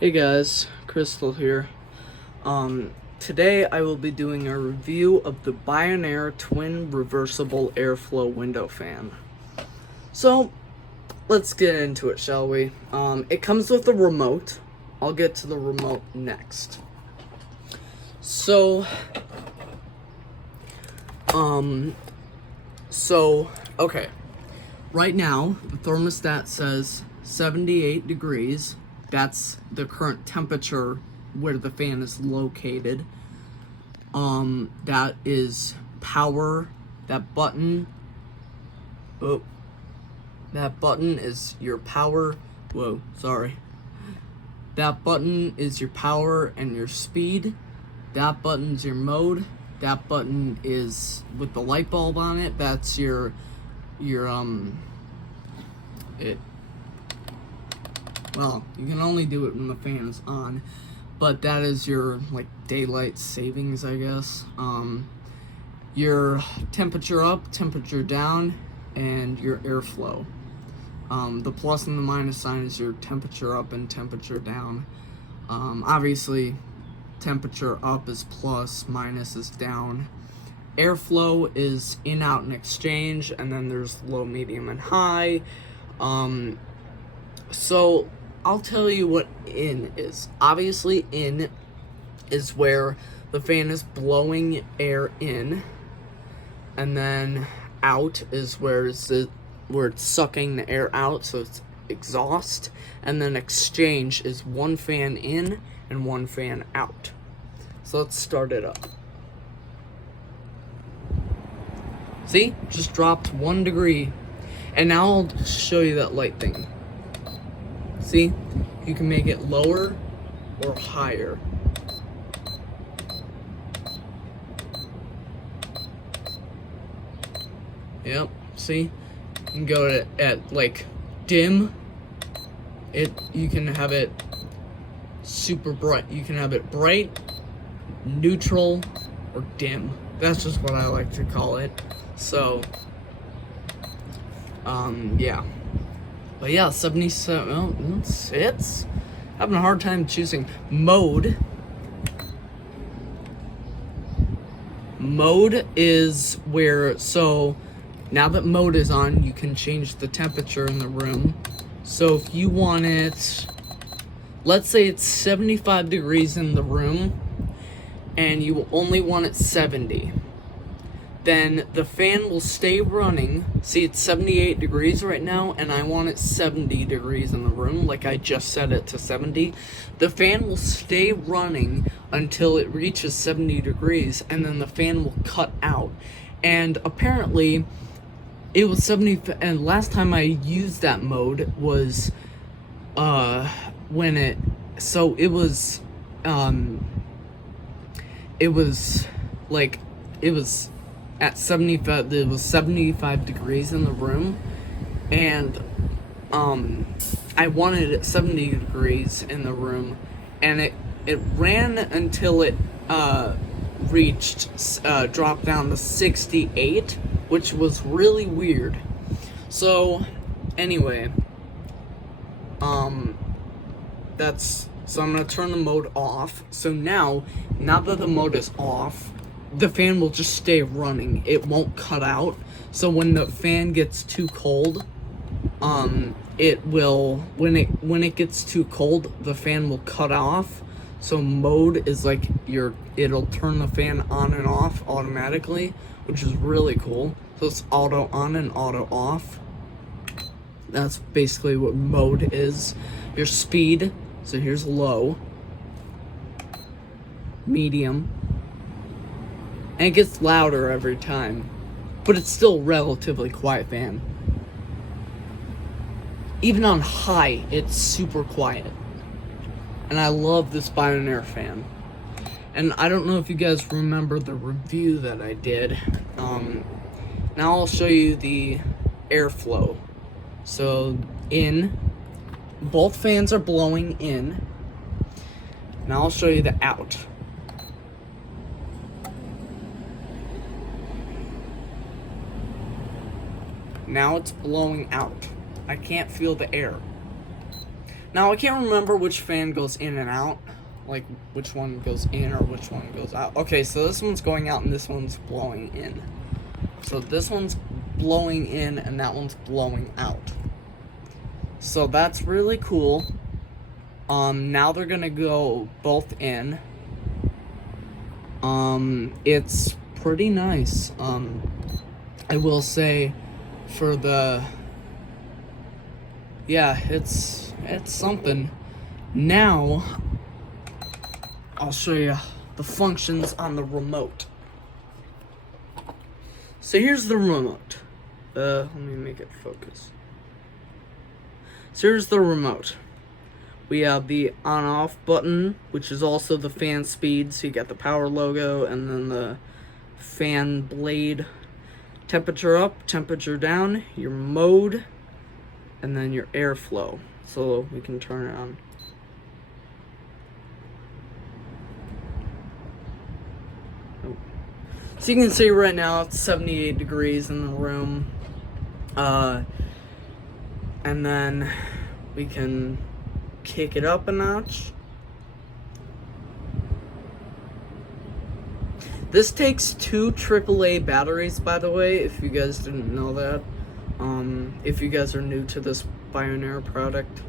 Hey guys, Crystal here. Today I will be doing a review of the Bionaire twin reversible airflow window fan. So, let's get into it, shall we? It comes with a remote. I'll get to the remote next. So, okay. Right now, the thermostat says 78 degrees. That's the current temperature where the fan is located. That is power. That button. Oh, that button is your power. Whoa, sorry. That button is your power and your speed. That button's your mode. That button is with the light bulb on it. That's your well, you can only do it when the fan is on, but that is your, like, daylight savings, I guess. Your temperature up, temperature down, and your airflow. The plus and the minus sign is your temperature up and temperature down. Obviously, temperature up is plus, minus is down. Airflow is in, out, and exchange, and then there's low, medium, and high. So I'll tell you what in is. Obviously, in is where the fan is blowing air in, and then out is where it's sucking the air out, so it's exhaust, and then exchange is one fan in and one fan out. So let's start it up. See? Just dropped 1 degree. And now I'll show you that light thing. See? You can make it lower or higher. Yep, see? You can go at like dim. You can have it super bright. You can have it bright, neutral, or dim. That's just what I like to call it. So, yeah. But yeah, 77, well, it's having a hard time choosing. Mode is where, so now that mode is on, you can change the temperature in the room. So if you want it, let's say it's 75 degrees in the room, and you only want it 70. Then the fan will stay running. See, it's 78 degrees right now, and I want it 70 degrees in the room, like I just set it to 70. The fan will stay running until it reaches 70 degrees, and then the fan will cut out. And apparently, it was 70, and last time I used that mode was, when it was at 75, it was 75 degrees in the room, and I wanted it 70 degrees in the room, and it ran until it dropped down to 68, which was really weird. So anyway, so I'm gonna turn the mode off. So now that the mode is off, the fan will just stay running. It won't cut out. So when the fan gets too cold, it will, when it gets too cold, the fan will cut off. So mode is like it'll turn the fan on and off automatically, which is really cool. So it's auto on and auto off. That's basically what mode is. Your speed, so here's low, medium, and it gets louder every time, but it's still a relatively quiet fan. Even on high, it's super quiet. And I love this Bionaire fan. And I don't know if you guys remember the review that I did. Now I'll show you the airflow. So both fans are blowing in. Now I'll show you the out. Now it's blowing out. I can't feel the air. Now I can't remember which fan goes in and out, like which one goes in or which one goes out. Okay, so this one's going out and this one's blowing in. So this one's blowing in and that one's blowing out. So that's really cool. Now they're gonna go both in. It's pretty nice. I will say for the, yeah, it's something. Now I'll show you the functions on the remote. So here's the remote. Let me make it focus. So here's the remote. We have the on-off button, which is also the fan speed. So you got the power logo and then the fan blade. Temperature up, temperature down, your mode, and then your airflow. So we can turn it on. So you can see right now it's 78 degrees in the room. And then we can kick it up a notch. This takes 2 AAA batteries, by the way, if you guys didn't know that. If you guys are new to this Bionaire product.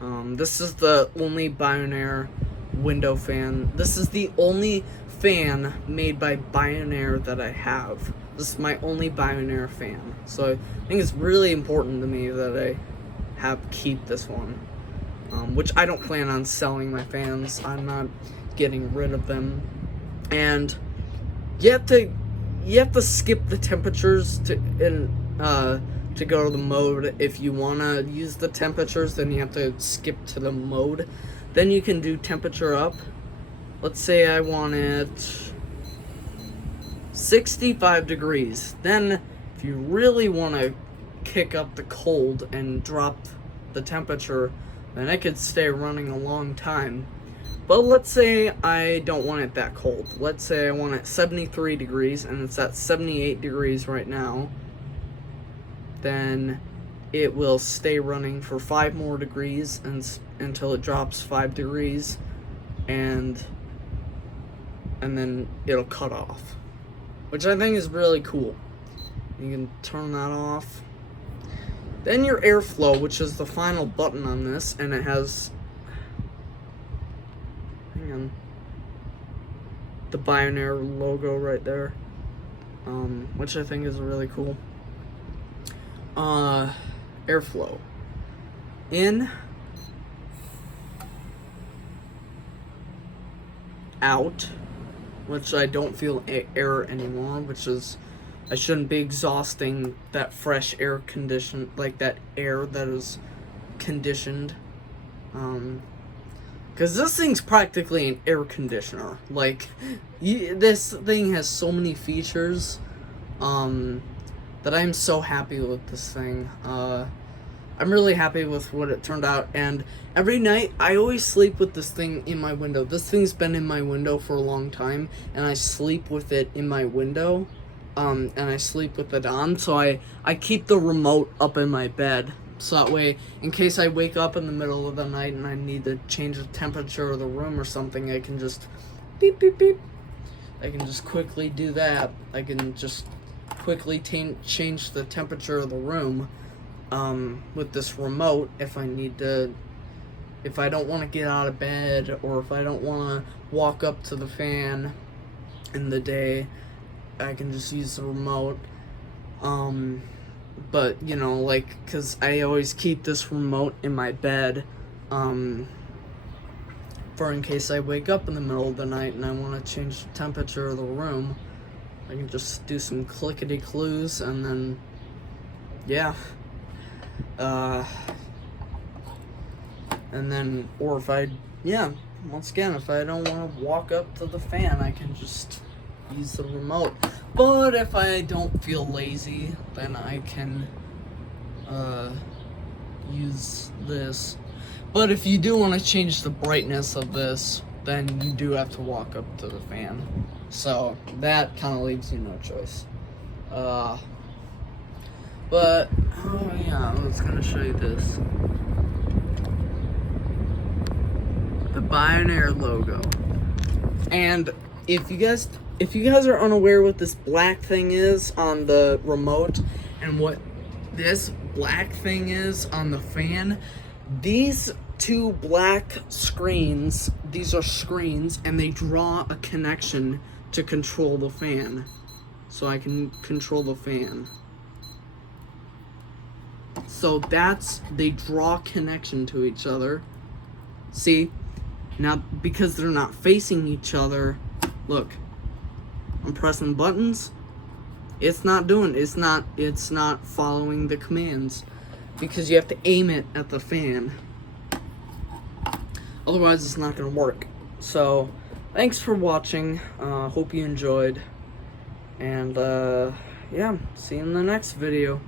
This is the only Bionaire window fan. This is the only fan made by Bionaire that I have. This is my only Bionaire fan. So I think it's really important to me that I keep this one. Which I don't plan on selling my fans. I'm not getting rid of them. And you have to skip the temperatures to go to the mode. If you want to use the temperatures, then you have to skip to the mode. Then you can do temperature up. Let's say I want it 65 degrees. Then if you really want to kick up the cold and drop the temperature, then it could stay running a long time. But let's say I don't want it that cold. Let's say I want it 73 degrees and it's at 78 degrees right now. Then it will stay running for 5 more degrees until it drops 5 degrees, and then it'll cut off, which I think is really cool. You can turn that off. Then your airflow, which is the final button on this, and it has, hang on, the Bionaire logo right there, which I think is really cool. Airflow. In, out, which I don't feel air anymore, which is, I shouldn't be exhausting that fresh air condition, like that air that is conditioned. Because this thing's practically an air conditioner. Like, this thing has so many features, that I'm so happy with this thing. I'm really happy with what it turned out, and every night I always sleep with this thing in my window. This thing's been in my window for a long time, and I sleep with it in my window, and I sleep with it on, so I keep the remote up in my bed, so that way, in case I wake up in the middle of the night and I need to change the temperature of the room or something, I can just beep, beep, beep. I can just quickly do that. I can just quickly change the temperature of the room with this remote if I don't want to get out of bed, or if I don't want to walk up to the fan in the day, I can just use the remote. But you know, like, cause I always keep this remote in my bed for in case I wake up in the middle of the night and I want to change the temperature of the room. I can just do some clickety-clues, and then, yeah. And then, or if once again, if I don't want to walk up to the fan, I can just use the remote. But if I don't feel lazy, then I can, use this. But if you do want to change the brightness of this, then you do have to walk up to the fan. So that kind of leaves you no choice. But, oh yeah, I was gonna show you this. the Bionaire logo. And if you guys are unaware what this black thing is on the remote and what this black thing is on the fan, these two black screens, these are screens, and they draw a connection to control the fan. So I can control the fan. So they draw connection to each other. See? Now, because they're not facing each other, look, I'm pressing buttons. It's not following the commands because you have to aim it at the fan. Otherwise, it's not going to work. So, thanks for watching. Hope you enjoyed. And, yeah, see you in the next video.